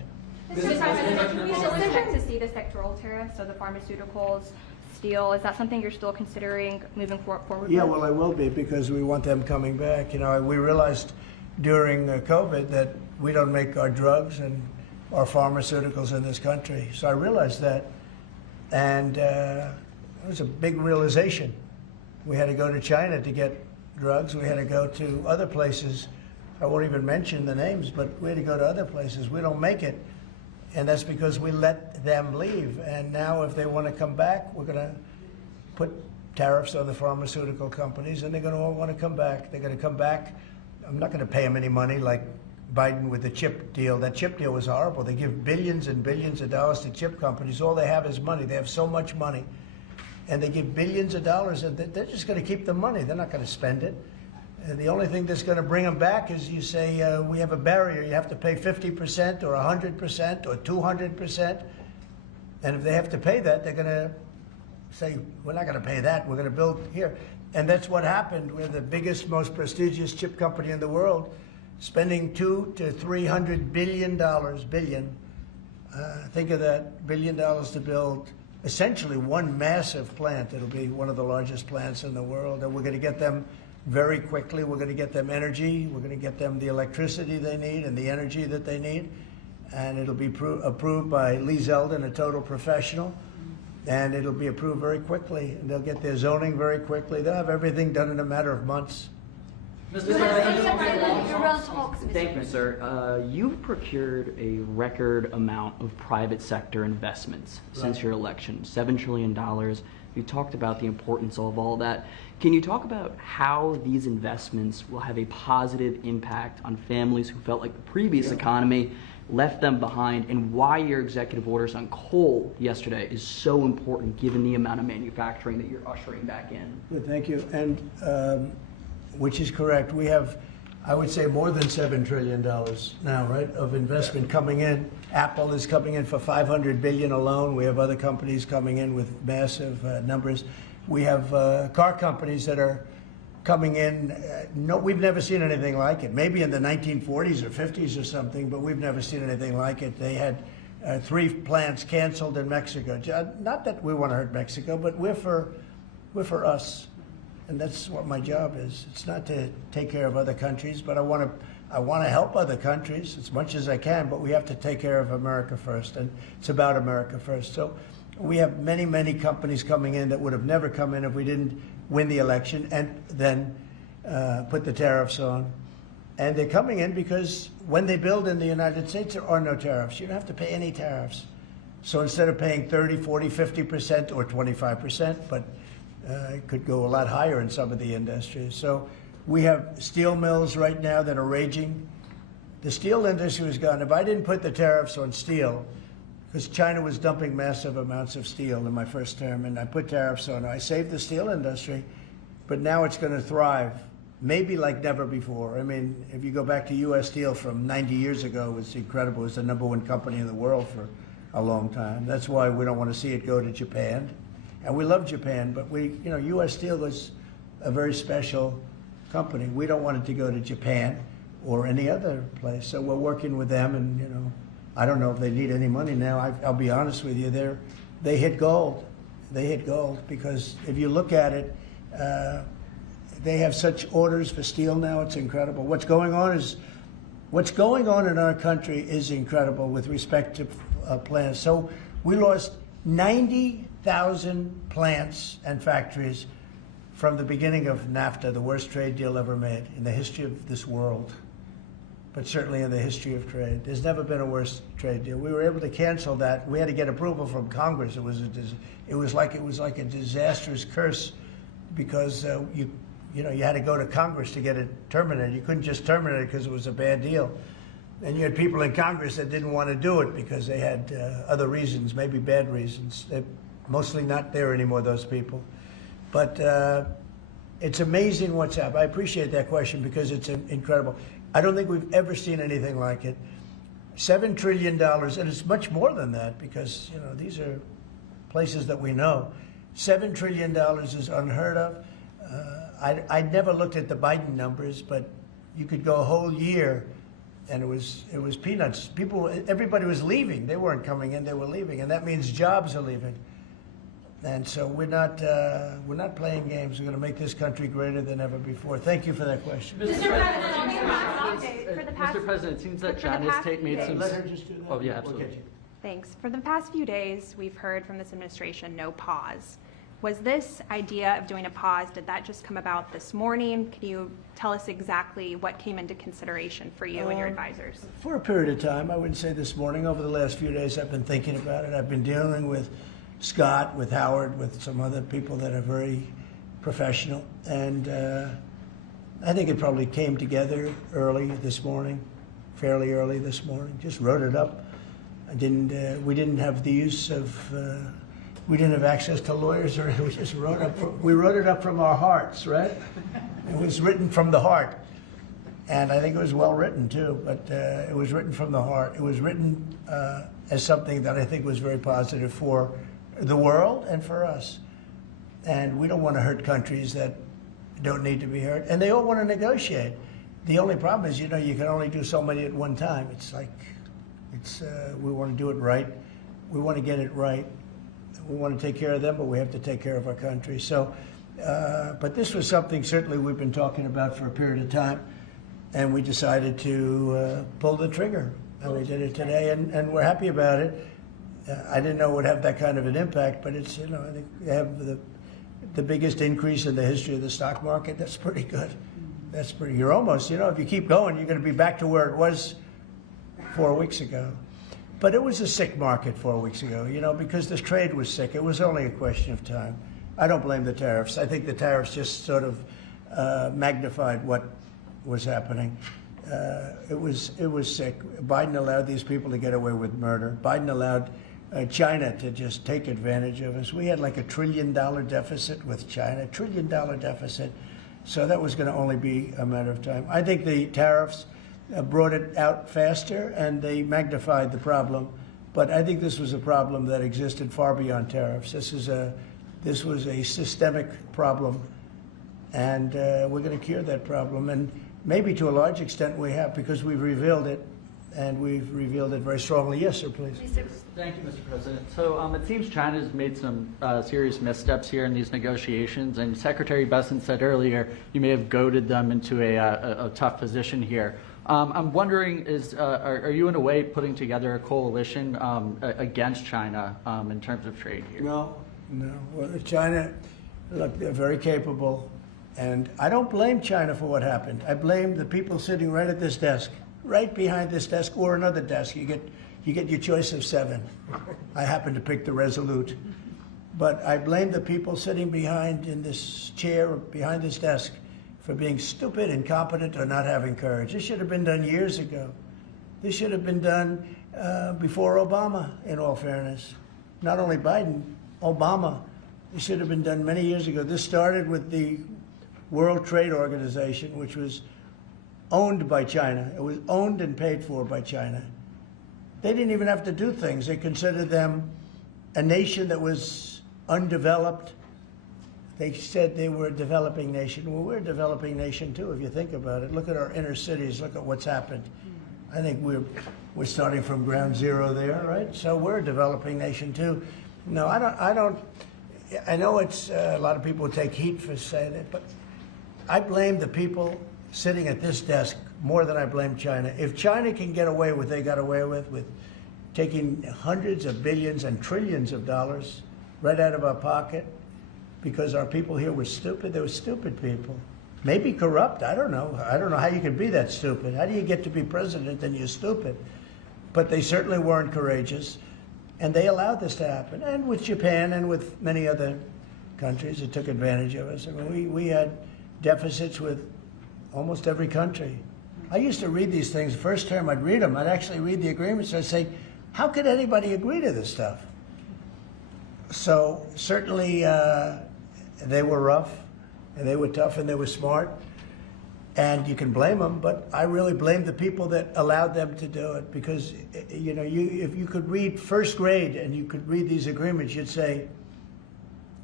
Mr. President, do we still expect to see the sectoral tariffs, so the pharmaceuticals, steel? Is that something you're still considering moving forward Yeah, with? well, I will be, because we want them coming back. You know, we realized during COVID that we don't make our drugs and our pharmaceuticals in this country. So I realized that, and it was a big realization. We had to go to China to get drugs. We had to go to other places. I won't even mention the names, but we had to go to other places. We don't make it, and that's because we let them leave. And now if they want to come back, we're going to put tariffs on the pharmaceutical companies, and they're going to all want to come back. They're going to come back. I'm not going to pay them any money like Biden with the chip deal. That chip deal was horrible. They give billions and billions of dollars to chip companies. All they have is money. They have so much money. and they give billions of dollars, and they're just going to keep the money. They're not going to spend it. And the only thing that's going to bring them back is you say, we have a barrier. You have to pay 50% or 100% or 200%. And if they have to pay that, they're going to say, we're not going to pay that. We're going to build here. And that's what happened. We're the biggest, most prestigious chip company in the world, spending $200 to $300 billion. Think of that, $1 billion to build essentially one massive plant. It'll be one of the largest plants in the world. And we're going to get them very quickly. We're going to get them energy. We're going to get them the electricity they need and the energy that they need. And it'll be approved by Lee Zeldin, a total professional. And it'll be approved very quickly. And they'll get their zoning very quickly. They'll have everything done in a matter of months. Thank you, sir. You've procured a record amount of private sector investments since your election, $7 trillion. You talked about the importance of all that. Can you talk about how these investments will have a positive impact on families who felt like the previous economy left them behind, and why your executive orders on coal yesterday is so important given the amount of manufacturing that you're ushering back in? Good, thank you. And which is correct. We have, I would say, more than $7 trillion now, right, of investment coming in. Apple is coming in for $500 billion alone. We have other companies coming in with massive numbers. We have car companies that are coming in. No, we've never seen anything like it. Maybe in the 1940s or 50s or something, but we've never seen anything like it. They had 3 plants canceled in Mexico. Not that we want to hurt Mexico, but we're for us. And that's what my job is. It's not to take care of other countries, but I want to help other countries as much as I can, but we have to take care of America first, and it's about America first. So we have many, many companies coming in that would have never come in if we didn't win the election and then put the tariffs on. And they're coming in because when they build in the United States, there are no tariffs. You don't have to pay any tariffs. So instead of paying 30, 40, 50% or 25%, but it could go a lot higher in some of the industries. So we have steel mills right now that are raging. The steel industry was gone. If I didn't put the tariffs on steel, because China was dumping massive amounts of steel in my first term, and I put tariffs on it, I saved the steel industry, but now it's going to thrive, maybe like never before. I mean, if you go back to U.S. Steel from 90 years ago, it was incredible. It was the #1 company in the world for a long time. That's why we don't want to see it go to Japan. And we love Japan, but U.S. Steel was a very special company. We don't want it to go to Japan or any other place. So we're working with them, and I don't know if they need any money now. I'll be honest with you, they hit gold. They hit gold because if you look at it, they have such orders for steel now. It's incredible. What's going on in our country is incredible with respect to plants. So we lost 90,000 plants and factories from the beginning of NAFTA, the worst trade deal ever made in the history of this world, but certainly in the history of trade. There's never been a worse trade deal. We were able to cancel that. We had to get approval from Congress. It was like a disastrous curse because you had to go to Congress to get it terminated. You couldn't just terminate it because it was a bad deal. And you had people in Congress that didn't want to do it because they had other reasons, maybe bad reasons. They're mostly not there anymore, those people. But it's amazing what's happened. I appreciate that question because it's incredible. I don't think we've ever seen anything like it. $7 trillion, and it's much more than that because these are places that we know. $7 trillion is unheard of. I never looked at the Biden numbers, but you could go a whole year and it was peanuts. Everybody was leaving. They weren't coming in, they were leaving. And that means jobs are leaving. And so we're not playing games. We're going to make this country greater than ever before. Thank you for that question. Mr. President, it seems that John has made some... Let her just do that. Oh, yeah, absolutely. Thanks. For the past few days, we've heard from this administration no pause. Was this idea of doing a pause, did that just come about this morning? Can you tell us exactly what came into consideration for you and your advisors? For a period of time, I wouldn't say this morning. Over the last few days, I've been thinking about it. I've been dealing with Scott, with Howard, with some other people that are very professional. And I think it probably came together early this morning, fairly early this morning. Just wrote it up. We didn't have the use of... we didn't have access to lawyers, or we just we wrote it up from our hearts, right? It was written from the heart. And I think it was well written too, but it was written from the heart. It was written as something that I think was very positive for the world and for us. And we don't want to hurt countries that don't need to be hurt. And they all want to negotiate. The only problem is, you know, you can only do so many at one time. It's like, we want to do it right. We want to get it right. We want to take care of them, but we have to take care of our country. So, but this was something certainly we've been talking about for a period of time. And we decided to pull the trigger, and we did it today, and we're happy about it. I didn't know it would have that kind of an impact, but it's, you know, I think they have the biggest increase in the history of the stock market. That's pretty good. That's pretty, you're almost, you know, if you keep going, you're going to be back to where it was 4 weeks ago. But it was a sick market 4 weeks ago, you know, because this trade was sick. It was only a question of time. I don't blame the tariffs. I think the tariffs just sort of magnified what was happening. It was sick. Biden allowed these people to get away with murder. Biden allowed China to just take advantage of us. We had like $1 trillion deficit with China, $1 trillion deficit. So that was going to only be a matter of time. I think the tariffs brought it out faster, and they magnified the problem. But I think this was a problem that existed far beyond tariffs. This was a systemic problem, and we're going to cure that problem. And maybe to a large extent we have, because we've revealed it, and we've revealed it very strongly. Yes, sir, please. Thank you, Mr. President. So it seems China's made some serious missteps here in these negotiations, and Secretary Bessent said earlier you may have goaded them into a tough position here. I'm wondering, are you in a way putting together a coalition against China in terms of trade here? No. Well, China, look, they're very capable. And I don't blame China for what happened. I blame the people sitting right at this desk, right behind this desk, or another desk. You get your choice of 7. I happen to pick the Resolute. But I blame the people sitting behind in this chair, or behind this desk, for being stupid, incompetent, or not having courage. This should have been done years ago. This should have been done before Obama, in all fairness. Not only Biden, Obama. This should have been done many years ago. This started with the World Trade Organization, which was owned by China. It was owned and paid for by China. They didn't even have to do things. They considered them a nation that was undeveloped. They said they were a developing nation. Well, we're a developing nation too, if you think about it. Look at our inner cities. Look at what's happened. I think we're starting from ground zero there, right? So we're a developing nation too. No, I don't. I know it's a lot of people take heat for saying it, but I blame the people sitting at this desk more than I blame China. If China can get away with what they got away with taking hundreds of billions and trillions of dollars right out of our pocket because our people here were stupid, they were stupid people. Maybe corrupt, I don't know. I don't know how you can be that stupid. How do you get to be president and you're stupid? But they certainly weren't courageous, and they allowed this to happen. And with Japan and with many other countries, it took advantage of us. I mean, we had deficits with almost every country. I used to read these things. The first term I'd read them. I'd actually read the agreements. I'd say, how could anybody agree to this stuff? So certainly they were rough, and they were tough, and they were smart. And you can blame them, but I really blame the people that allowed them to do it, because you know, if you could read first grade and you could read these agreements, you'd say,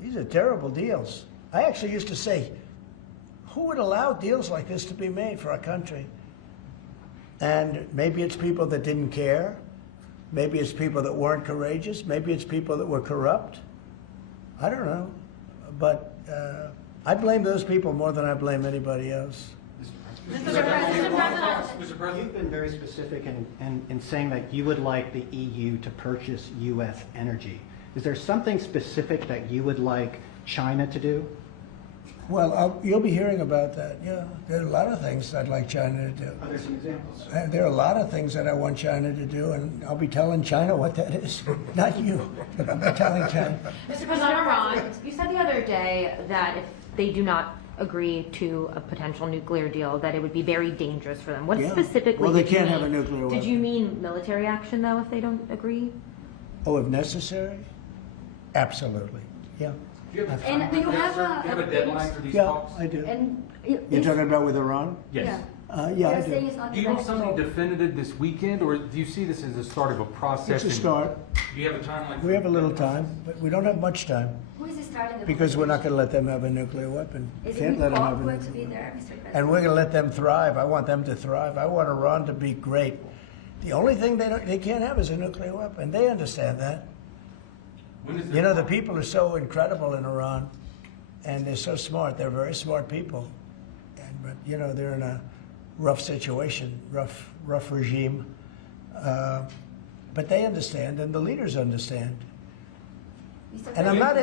these are terrible deals. I actually used to say, who would allow deals like this to be made for our country? And maybe it's people that didn't care. Maybe it's people that weren't courageous. Maybe it's people that were corrupt. I don't know. But I blame those people more than I blame anybody else. Mr. President, you've been very specific in saying that you would like the EU to purchase U.S. energy. Is there something specific that you would like China to do? Well, you'll be hearing about that, yeah. There are a lot of things I'd like China to do. Are there some examples? There are a lot of things that I want China to do, and I'll be telling China what that is. Not you, but I'll be telling China. Mr. President, Iran, you said the other day that if they do not agree to a potential nuclear deal, that it would be very dangerous for them. What specifically well, they did you can't mean? have a nuclear weapon. Did you mean military action, though, if they don't agree? Oh, if necessary? Absolutely, yeah. And do you have a deadline for these Yeah, talks? I do. And You're talking about with Iran? Yes. Yeah, I They're do. saying it's not Do you want something negotiable. definitive this weekend, or do you see this as the start of a process? It's a start. Do you have a timeline? We have a little time, but we don't have much time, Who is starting the because we're not going to let them have a nuclear weapon. Is Can't it let them have a going to nuclear be weapon. there, Mr. President? And we're going to let them thrive. I want them to thrive. I want Iran to be great. The only thing they can't have is a nuclear weapon. They understand that. When is You know, the people are so incredible in Iran, and they're so smart. They're very smart people. But, you know, they're in a rough situation, rough regime. But they understand, and the leaders understand. And I'm not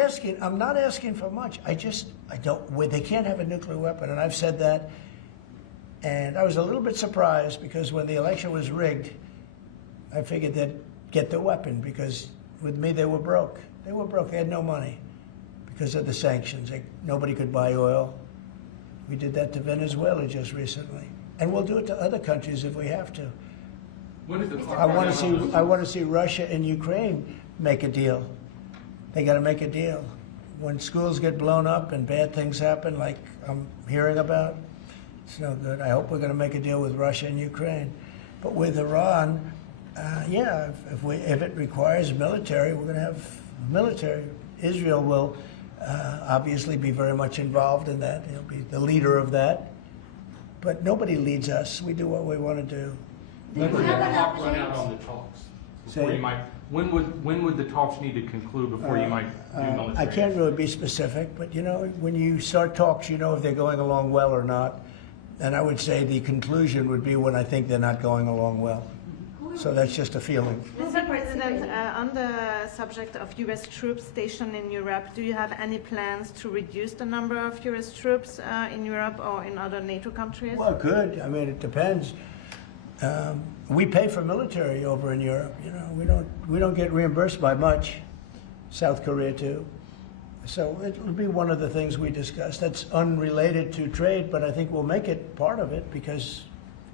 asking for much. I don't, they can't have a nuclear weapon, and I've said that. And I was a little bit surprised, because when the election was rigged, I figured they'd get the weapon, because with me they were broke. They were broke. They had no money because of the sanctions. Nobody could buy oil. We did that to Venezuela just recently, and we'll do it to other countries if we have to. When is the clock I running want on this? to see Russia and Ukraine make a deal. They got to make a deal. When schools get blown up and bad things happen, like I'm hearing about, it's no good. I hope we're going to make a deal with Russia and Ukraine. But with Iran, yeah, if it requires military, we're going to have military. Israel will obviously be very much involved in that. He'll be the leader of that. But nobody leads us. We do what we want to do. When would the clock run out on the talks? Before Say- you might, when would the talks need to conclude before you might do military? I can't really be specific, but you know, when you start talks, you know if they're going along well or not. And I would say the conclusion would be when I think they're not going along well. So that's just a feeling. Mr. President, on the subject of U.S. troops stationed in Europe, do you have any plans to reduce the number of U.S. troops in Europe or in other NATO countries? Well, good. I mean, it depends. We pay for military over in Europe. You know, we don't get reimbursed by much. South Korea too. So it'll be one of the things we discuss. That's unrelated to trade, but I think we'll make it part of it because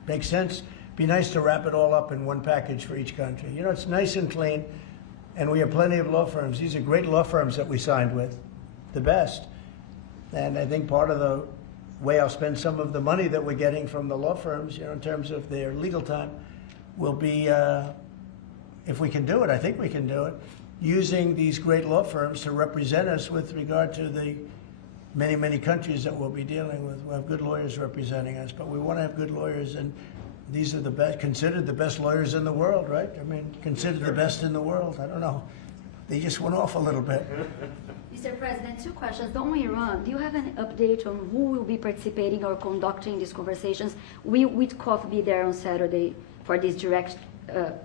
it makes sense. Be nice to wrap it all up in one package for each country. You know, it's nice and clean, and we have plenty of law firms. These are great law firms that we signed with, the best. And I think part of the way I'll spend some of the money that we're getting from the law firms, you know, in terms of their legal time, will be, if we can do it, I think we can do it, using these great law firms to represent us with regard to the many, many countries that we'll be dealing with. We'll have good lawyers representing us, but we want to have good lawyers, and these are the best, considered the best lawyers in the world, right? I mean, considered the best in the world. I don't know. They just went off a little bit. Mr. President, two questions. On Iran, do you have an update on who will be participating or conducting these conversations? Will Witkoff be there on Saturday for these direct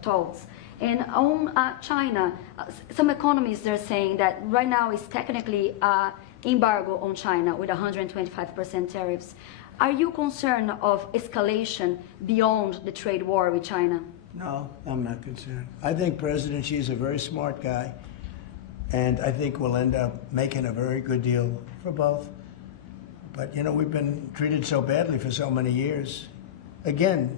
talks? And on China, some economists are saying that right now is technically embargo on China with 125% tariffs. Are you concerned of escalation beyond the trade war with China? No, I'm not concerned. I think President Xi is a very smart guy, and I think we'll end up making a very good deal for both. But, you know, we've been treated so badly for so many years. Again,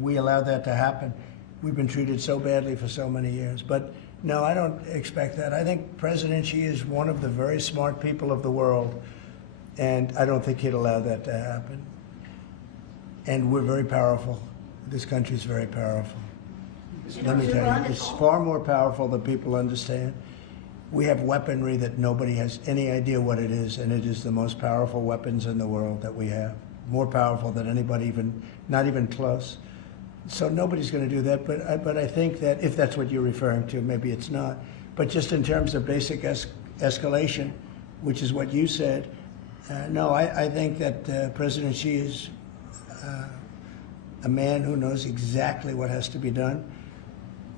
we allowed that to happen. We've been treated so badly for so many years. But, no, I don't expect that. I think President Xi is one of the very smart people of the world, and I don't think he'd allow that to happen. And we're very powerful. This country is very powerful. Let me tell you, it's far more powerful than people understand. We have weaponry that nobody has any idea what it is, and it is the most powerful weapons in the world that we have. More powerful than anybody, even not even close. So nobody's going to do that, but I think that if that's what you're referring to, maybe it's not. But just in terms of basic escalation, which is what you said, no, I think that President Xi is a man who knows exactly what has to be done.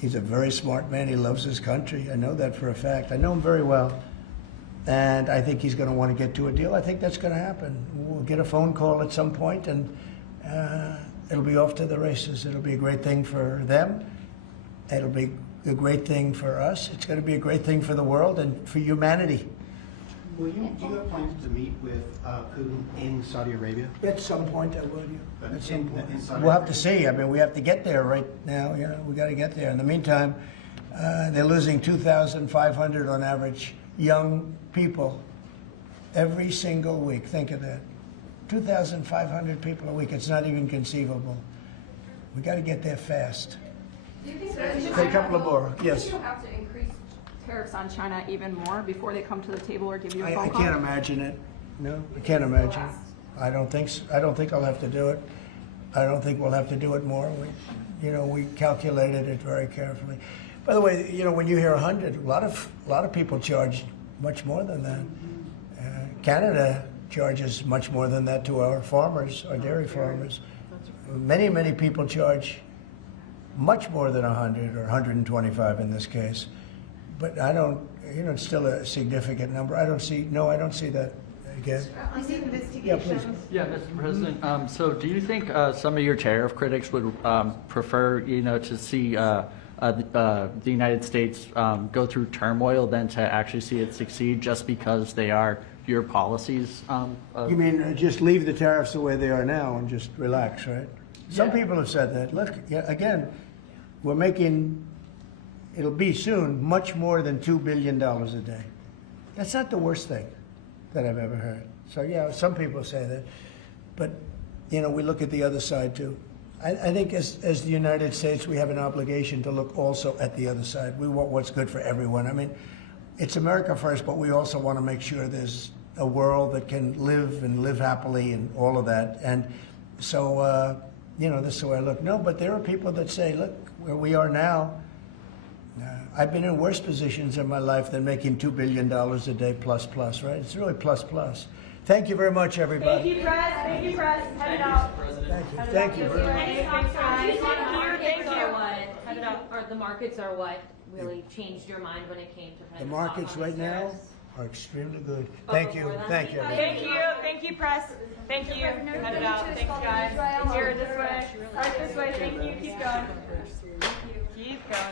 He's a very smart man. He loves his country. I know that for a fact. I know him very well. And I think he's going to want to get to a deal. I think that's going to happen. We'll get a phone call at some point, and it'll be off to the races. It'll be a great thing for them. It'll be a great thing for us. It's going to be a great thing for the world and for humanity. Do you have plans to meet with Putin in Saudi Arabia? At some point, I will. At some point. In Saudi We'll have to Arabia? see. I mean, we have to get there right now. You know, we got to get there. In the meantime, they're losing 2,500 on average young people every single week. Think of that. 2,500 people a week. It's not even conceivable. We got to get there fast. Do you think A couple of more. Yes. you'll have to increase tariffs on China even more before they come to the table or give you a I phone call? can't imagine it. No, I can't imagine. I don't think so. I don't think I'll have to do it. I don't think we'll have to do it more. We calculated it very carefully. By the way, when you hear 100, a lot of people charge much more than that. Canada charges much more than that to our farmers, our dairy farmers. Many people charge much more than 100 or 125 in this case. But I don't, it's still a significant number. I don't see that again. On the Yeah, investigations. please. Yeah, Mr. President. So do you think some of your tariff critics would prefer, to see the United States go through turmoil than to actually see it succeed just because they are your policies? You mean just leave the tariffs the way they are now and just relax, right? Some people have said that. Look, again, we're making, it'll be soon, much more than $2 billion a day. That's not the worst thing that I've ever heard. So yeah, some people say that. But, we look at the other side too. I think as the United States, we have an obligation to look also at the other side. We want what's good for everyone. I mean, it's America first, but we also want to make sure there's a world that can live happily and all of that. And so, this is the way I look. No, but there are people that say, look, where we are now, I've been in worse positions in my life than making $2 billion a day plus, right? It's really plus. Thank you very much, everybody. Thank you, Press. Thank you, Press. Head it out. Thank you very much. Thanks, guys. Thank you. Head it out. Or the markets are what really changed your mind when it came to The markets right now are extremely good. Thank you. Thank you. Thank you, Press. Thank you. Head it out. Thanks, guys. Here, this way. All right, this way. Thank you. Keep going. Keep going.